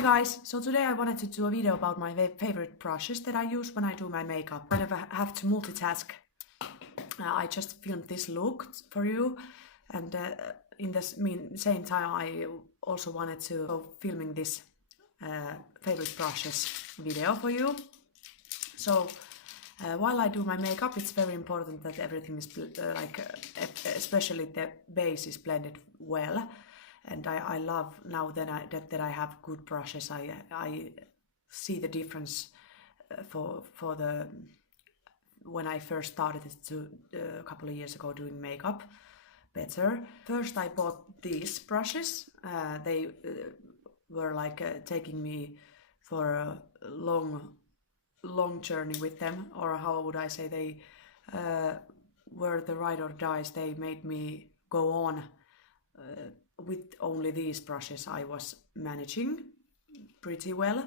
Hi guys, so today I wanted to do a video about my favorite brushes that I use when I do my makeup. I never have to multitask. I just filmed this look for you, and in the same time I also wanted to go filming this favorite brushes video for you. So while I do my makeup, it's very important that everything is especially the base is blended well. And I love now that I have good brushes. I see the difference for the when I first started to a couple of years ago doing makeup better. First I bought these brushes. They were like taking me for a long journey with them, or how would I say, they were the ride or dies. They made me go on with only these brushes. I was managing pretty well.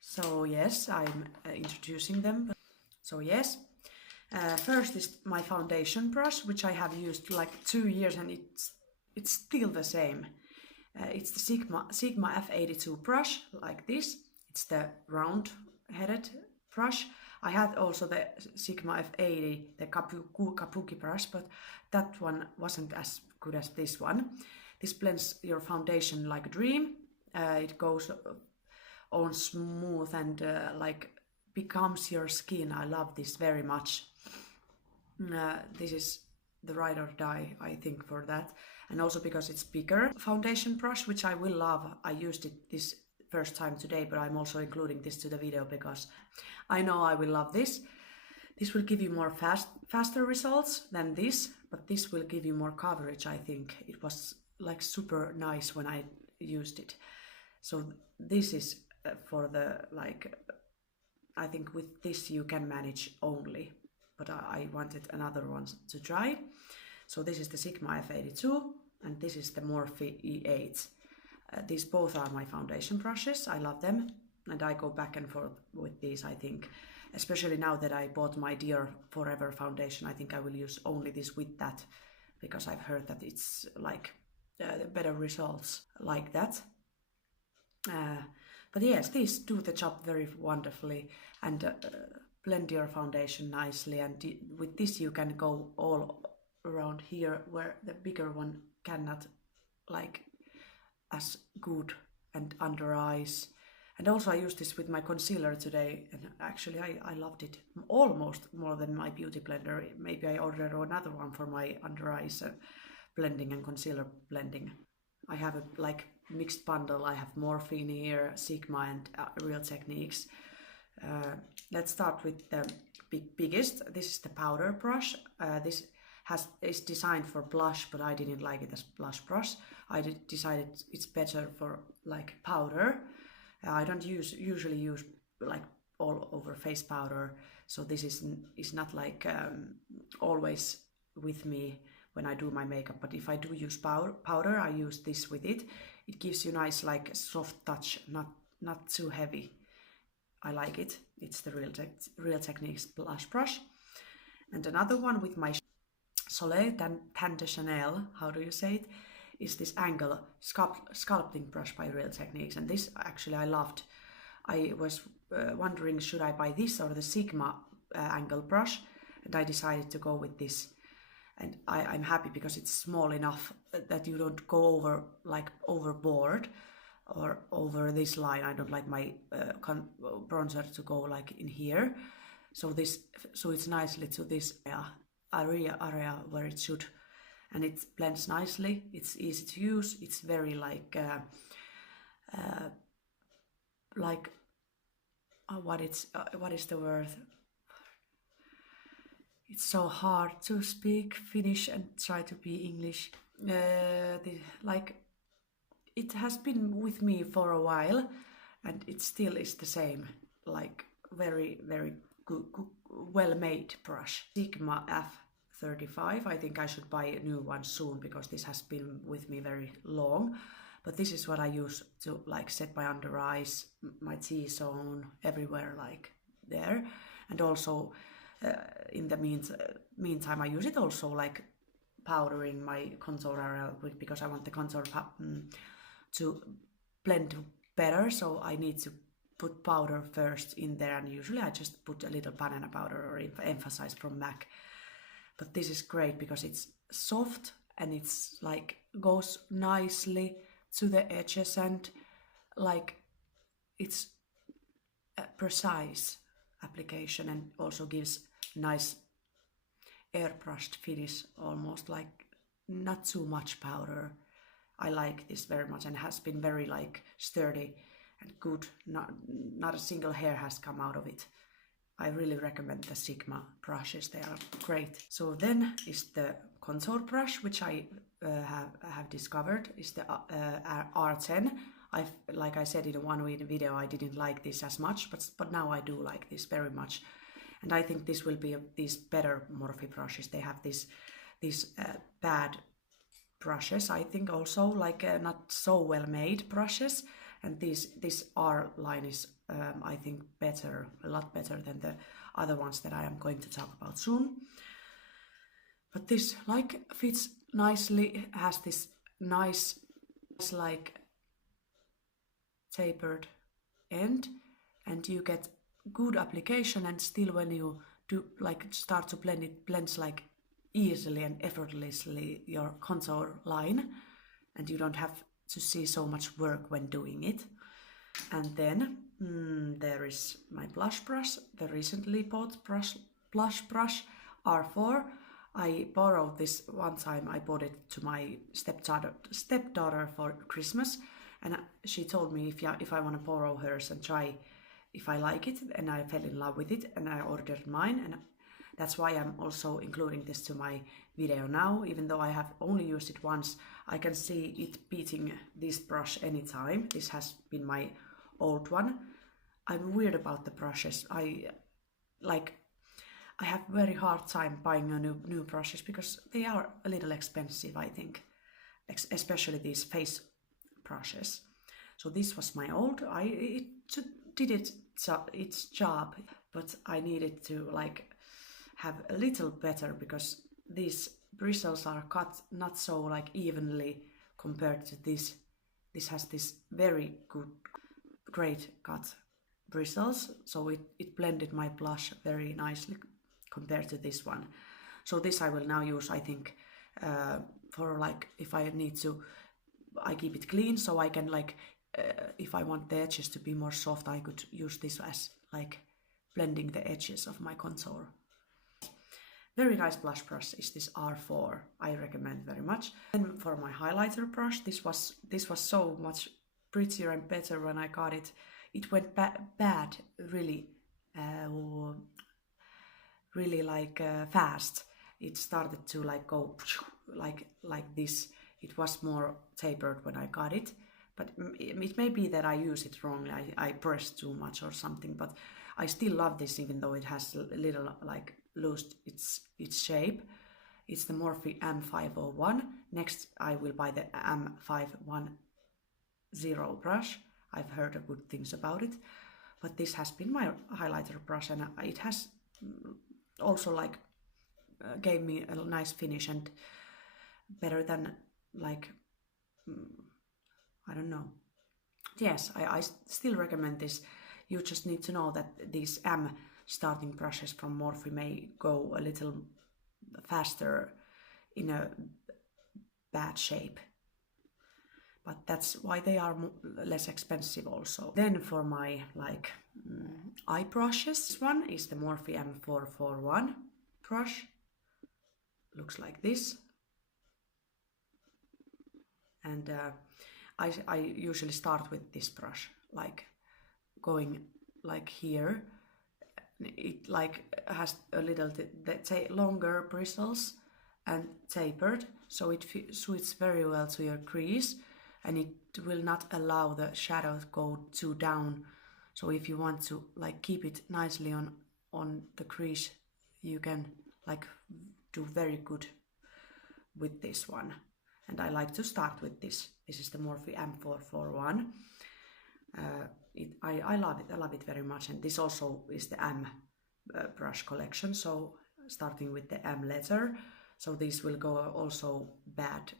So yes, I'm introducing them. So yes, first is my foundation brush, which I have used like 2 years, and it's still the same. It's the Sigma F82 brush, like this. It's the round-headed brush. I had also the Sigma F80, the Kabuki brush, but that one wasn't as good as this one. This blends your foundation like a dream. It goes on smooth and like becomes your skin. I love this very much. This is the ride or die, I think, for that. And also because it's bigger foundation brush, which I will love. I used it this first time today, but I'm also including this to the video because I know I will love this. This will give you more faster results than this, but this will give you more coverage. I think it was like super nice when I used it. So this is for the like, I think with this you can manage only, but I wanted another one to try. So this is the Sigma F82 and this is the Morphe E8. These both are my foundation brushes. I love them and I go back and forth with these. I think especially now that I bought my Dear Forever foundation, I think I will use only this with that, because I've heard that it's like better results like that. But yes, these do the job very wonderfully and blend your foundation nicely, and with this you can go all around here where the bigger one cannot, like as good, and under eyes. And also I used this with my concealer today, and actually I loved it almost more than my beauty blender. Maybe I ordered another one for my under eyes blending and concealer blending. I have a like mixed bundle. I have Morphe here, Sigma and Real Techniques. Let's start with the biggest. This is the powder brush. This is designed for blush, but I didn't like it as blush brush. I decided it's better for like powder. I don't usually use like all over face powder, so this is not like always with me when I do my makeup. But if I do use powder, I use this with it. It gives you nice like soft touch, not too heavy. I like it. It's the Real Techniques blush brush. And another one with my Soleil Tan de Chanel, how do you say it, is this angle sculpting brush by Real Techniques. And this actually I loved. I was wondering, should I buy this or the Sigma angle brush, and I decided to go with this. And I'm happy because it's small enough that you don't go over like overboard or over this line. I don't like my bronzer to go like in here. So it's nicely to this area where it should, and it blends nicely. It's easy to use. It's very like what is the word? It's so hard to speak Finnish and try to be English. Like it has been with me for a while, and it still is the same. Like very good, well made brush. Sigma F35. I think I should buy a new one soon because this has been with me very long. But this is what I use to like set my under eyes, my T-zone, everywhere like there, and also. In the meantime, I use it also like powdering my contour area because I want the contour to blend better, so I need to put powder first in there, and usually I just put a little banana powder or emphasize from MAC. But this is great because it's soft and it's like goes nicely to the edges, and like it's a precise application, and also gives nice airbrushed finish, almost like not too much powder. I like this very much, and has been very like sturdy and good. Not a single hair has come out of it. I really recommend the Sigma brushes, they are great. So then is the contour brush, which I have discovered is the R10. Like I said in one video, I didn't like this as much, but now I do like this very much. And I think this will be these better Morphe brushes. They have these bad brushes, I think, also like not so well made brushes. And this R line is I think better, a lot better than the other ones that I am going to talk about soon. But this like fits nicely, has this nice like tapered end, and you get good application, and still when you do like start to blend, it blends like easily and effortlessly your contour line, and you don't have to see so much work when doing it. And then there is my blush brush, the recently bought blush brush R4. I borrowed this one time. I bought it to my stepdaughter for Christmas, and she told me if I want to borrow hers and try if I like it, and I fell in love with it, and I ordered mine, and that's why I'm also including this to my video now. Even though I have only used it once, I can see it beating this brush anytime. This has been my old one. I'm weird about the brushes. I have very hard time buying new brushes because they are a little expensive, I think, especially these face brushes. So this was my old. It did its job, but I needed to like have a little better because these bristles are cut not so like evenly compared to this. This has this very great cut bristles, so it blended my blush very nicely compared to this one. So this I will now use, I think, for like if I need to, I keep it clean, so I can like if I want the edges to be more soft, I could use this as like blending the edges of my contour. Very nice blush brush is this R4. I recommend very much. And for my highlighter brush, this was so much prettier and better when I got it. It went bad really, really like fast. It started to like go like this. It was more tapered when I got it, but it may be that I use it wrongly. I pressed too much or something, but I still love this even though it has a little like lost its shape. It's the Morphe M501. Next I will buy the M510 brush. I've heard good things about it, but this has been my highlighter brush, and it has also like gave me a nice finish, and better than like I don't know. Yes, I still recommend this. You just need to know that these M starting brushes from Morphe may go a little faster in a bad shape, but that's why they are less expensive also. Then for my like eye brushes, this one is the Morphe M441 brush. Looks like this, and I usually start with this brush, like going like here. It like has a little longer bristles and tapered, so it suits very well to your crease, and it will not allow the shadow to go too down. So if you want to like keep it nicely on the crease, you can like do very good with this one. And I like to start with this. This is the Morphe M441. I love it. I love it very much. And this also is the M brush collection. So starting with the M letter. So these will go also bad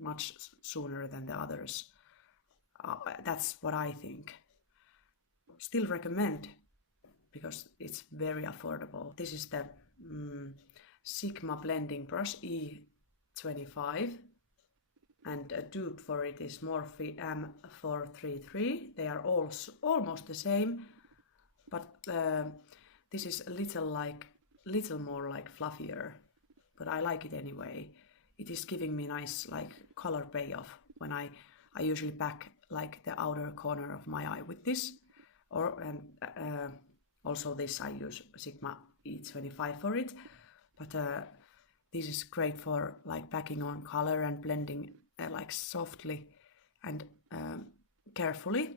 much sooner than the others. That's what I think. Still recommend because it's very affordable. This is the Sigma blending brush E25, and a dupe for it is Morphe M433. They are all almost the same, but this is a little more like fluffier, but I like it anyway. It is giving me nice like color payoff when I usually pack like the outer corner of my eye with this, and also this I use Sigma E25 for it, but this is great for like packing on color and blending like softly and carefully.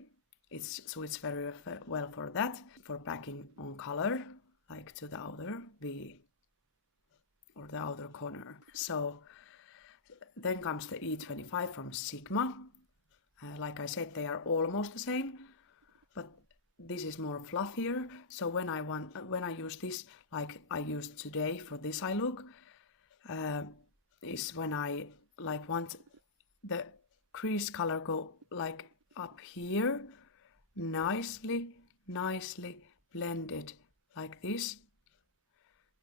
It's very well for that, for packing on color like to the outer V or the outer corner. So then comes the E25 from Sigma. Like I said, they are almost the same, but this is more fluffier. So when I use this, like I used today for this eye look, is when I like want the crease color go like up here, nicely blended like this.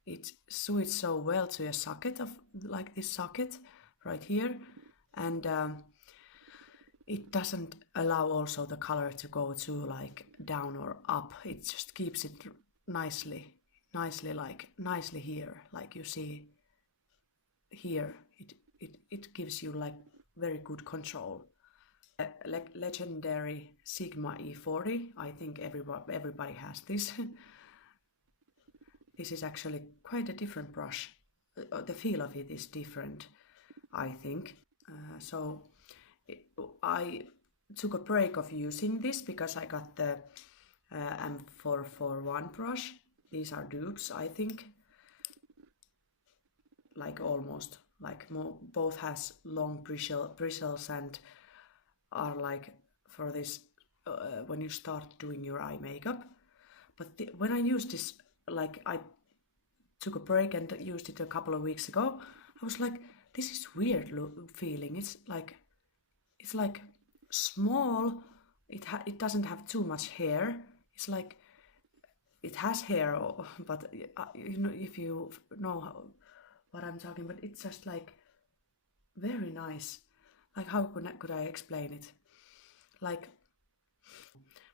It suits so well to a socket of like this socket right here, and it doesn't allow also the color to go too like down or up. It just keeps it nicely here, like you see here. It gives you like very good control. Legendary Sigma E40. I think everybody has this. This is actually quite a different brush. The feel of it is different, I think. I took a break of using this because I got the M441 brush. These are dupes, I think. Like almost, like both has long bristles and are like for this when you start doing your eye makeup. But when I used this, like I took a break and used it a couple of weeks ago, I was like, this is weird feeling. It's like small. It doesn't have too much hair. It's like it has hair, but you know, if you know what I'm talking about, it's just like very nice. Like how could I explain it? Like,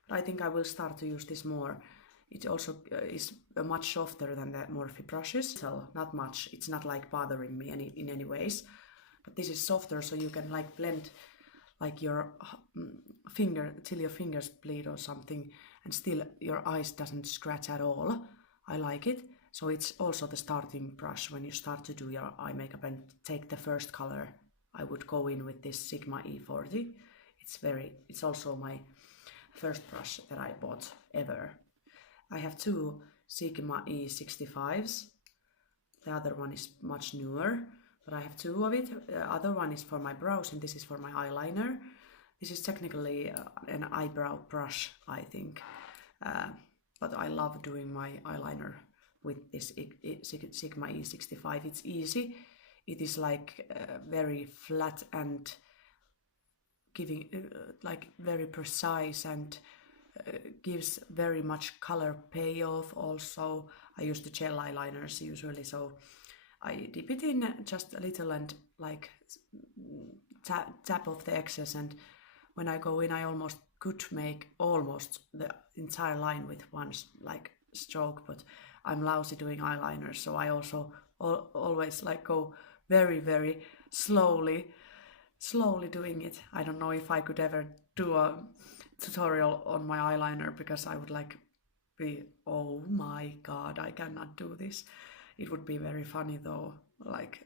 but I think I will start to use this more. It also is much softer than the Morphe brushes, so not much. It's not like bothering me in any ways. But this is softer, so you can like blend like your finger till your fingers bleed or something, and still your eyes doesn't scratch at all. I like it. So it's also the starting brush when you start to do your eye makeup and take the first color. I would go in with this Sigma E40. It's also my first brush that I bought ever. I have two Sigma E65s. The other one is much newer, but I have two of it. The other one is for my brows and this is for my eyeliner. This is technically an eyebrow brush, I think. But I love doing my eyeliner with this Sigma E65. It's easy. It is like very flat and giving like very precise, and gives very much color payoff. Also, I use the gel eyeliners usually, so I dip it in just a little and like tap off the excess, and when I go in I almost could make almost the entire line with one like stroke, but I'm lousy doing eyeliner, so I also always like go very slowly doing it. I don't know if I could ever do a tutorial on my eyeliner, because I would like be, oh my god, I cannot do this. It would be very funny though, like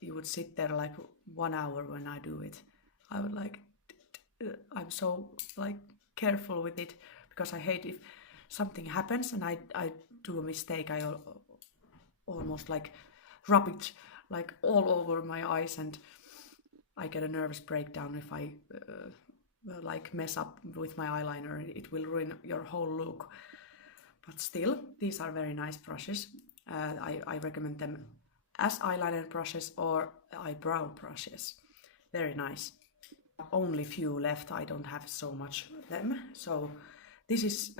you would sit there like 1 hour when I do it. I would like, I'm so like careful with it, because I hate if something happens and I do a mistake, I almost like rub it like all over my eyes, and I get a nervous breakdown if I like mess up with my eyeliner. It will ruin your whole look. But still, these are very nice brushes. I recommend them as eyeliner brushes or eyebrow brushes. Very nice. only few left. I don't have so much of them. So this is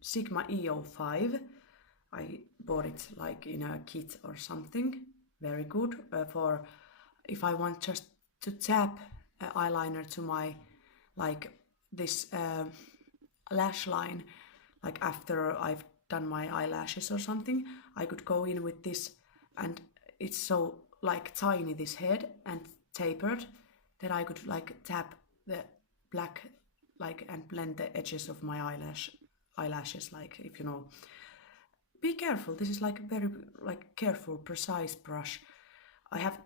Sigma EO5. I bought it like in a kit or something. Very good for if I want just to tap eyeliner to my like this lash line, like after I've done my eyelashes or something, I could go in with this, and it's so like tiny, this head, and tapered, that I could like tap the black like and blend the edges of my eyelashes, like, if you know. Be careful, this is like very like careful, precise brush. I have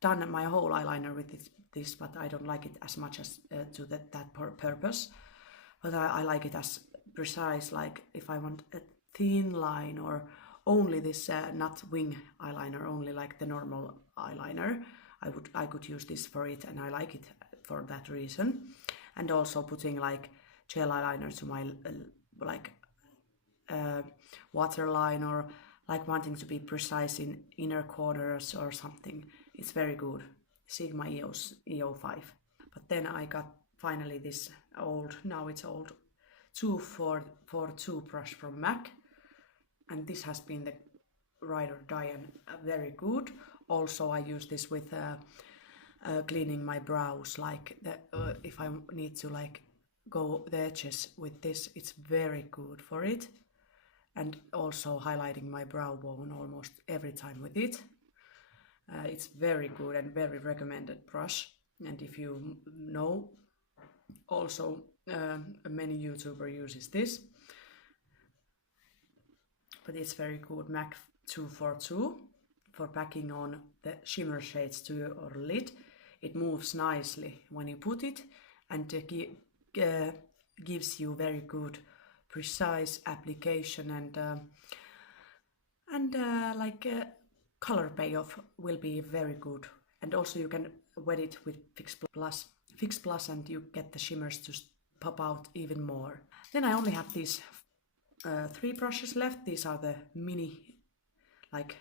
done my whole eyeliner with this, but I don't like it as much as to that purpose. But I like it as precise, like if I want a thin line or only this not wing eyeliner, only like the normal eyeliner, I could use this for it, and I like it for that reason. And also putting like gel eyeliner to my waterline, or like wanting to be precise in inner corners or something. It's very good. Sigma EO5. But then I got finally this old, now it's old, 242 brush from MAC, and this has been the ride or die and very good. Also I use this with cleaning my brows, like if I need to like go the edges with this, it's very good for it. And also highlighting my brow bone almost every time with it. It's very good and very recommended brush. And if you know, also many YouTuber uses this. But it's very good. MAC 242 for packing on the shimmer shades to your lid. It moves nicely when you put it, and gives you very good precise application, and color payoff will be very good. And also you can wet it with Fix Plus, and you get the shimmers to pop out even more. Then I only have these 3 brushes left. These are the mini like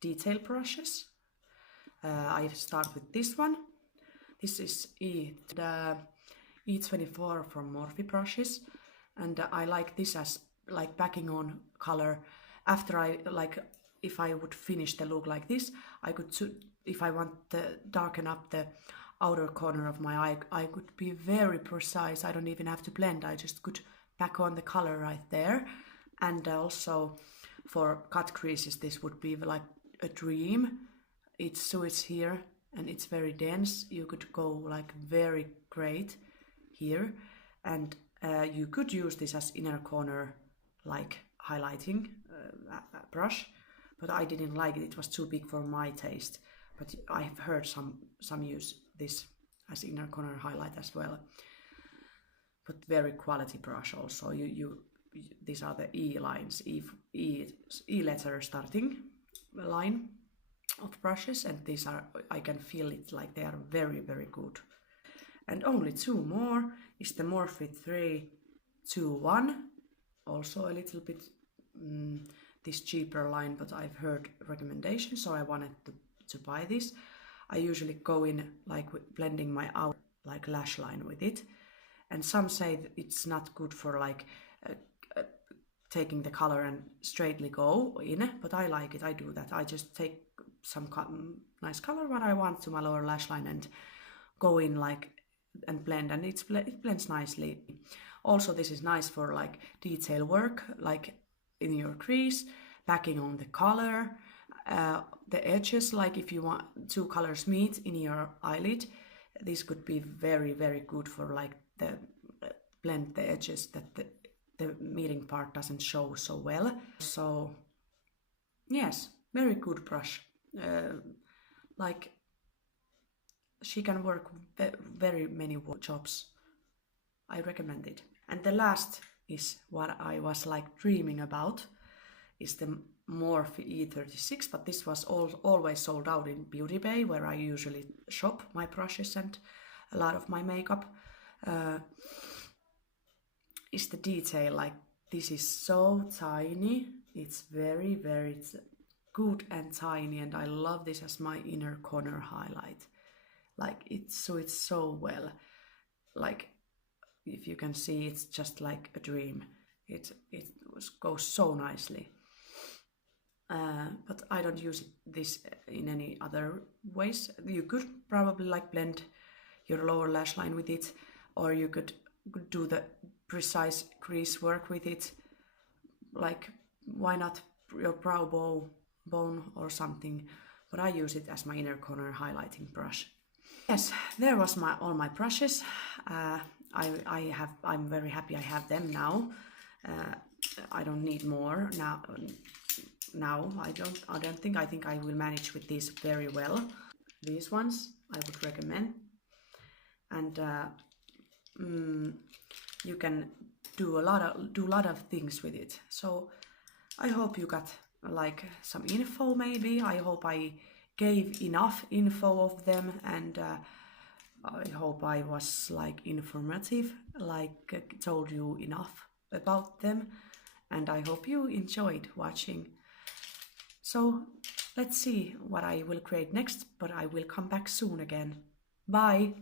detail brushes. I start with this one. This is E24 from Morphe brushes, and I like this as like packing on color. After I like, if I would finish the look like this, I could, if I want to darken up the outer corner of my eye, I could be very precise. I don't even have to blend, I just could pack on the color right there. And also for cut creases, this would be like a dream. It suits here, and it's very dense. You could go like very great here, and you could use this as inner corner like highlighting brush, but I didn't like it. It was too big for my taste. But I've heard some use this as inner corner highlight as well. But very quality brush also. These are the E lines, E letter starting line of brushes, and these are, I can feel it like they are very, very good. And only 2 more is the Morphe 321, also a little bit this cheaper line, but I've heard recommendations, so I wanted to buy this. I usually go in like blending my outer like lash line with it, and some say that it's not good for like taking the color and straightly go in, but I like it. I do that. I just take some nice color what I want to my lower lash line and go in like and blend, and it blends nicely. Also this is nice for like detail work, like in your crease, packing on the color, the edges, like if you want 2 colors meet in your eyelid, this could be very, very good for like the blend the edges that the meeting part doesn't show so well. So yes, very good brush. Like she can work very many jobs. I recommend it. And the last is what I was like dreaming about, is the Morphe E36, but this was always sold out in Beauty Bay, where I usually shop my brushes and a lot of my makeup. Is the detail, like this is so tiny, it's very, very good and tiny, and I love this as my inner corner highlight. like it suits so well. Like if you can see, it's just like a dream. Goes so nicely. But I don't use this in any other ways. You could probably like blend your lower lash line with it, or you could do the precise crease work with it. Like, why not your bone or something? But I use it as my inner corner highlighting brush. Yes, there was all my brushes. I'm very happy I have them now. I don't need more now. I think I will manage with these very well. These ones I would recommend. And you can do a lot of things with it. So I hope you got like some info. Maybe I hope I gave enough info of them, and I hope I was like informative, like told you enough about them, and I hope you enjoyed watching. So let's see what I will create next, but I will come back soon again. Bye!